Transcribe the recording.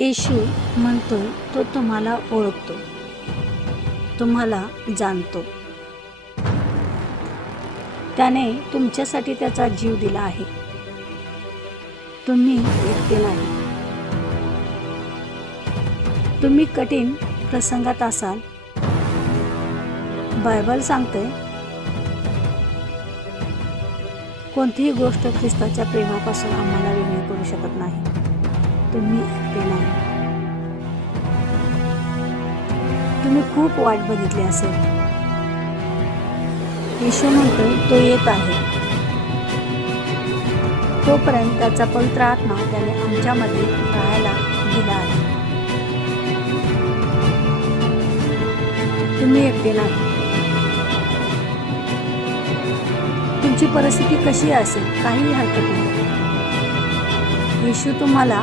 येशू म्हणतोय तो तुम्हाला ओळखतो, तुम्हाला जाणतो. त्याने तुमच्यासाठी त्याचा जीव दिला आहे. तुम्ही एकटे नाही. तुम्ही कठीण प्रसंगात असाल. बायबल सांगते कोणतीही गोष्ट ख्रिस्ताच्या प्रेमापासून आम्हाला वेगळी करू शकत नाही. तुम्ही एकटे नाही. तुम्ही खूप वाट बघितली असेल. येशू म्हणतोय तो येत आहे. तोपर्यंत त्याचा पवित्र आत्मा त्याने आमच्यामध्ये राहायला दिला आहे. तुम्ही एकटे नाही. तुमची परिस्थिती कशी असेल काही हरकत नाही. येशू तुम्हाला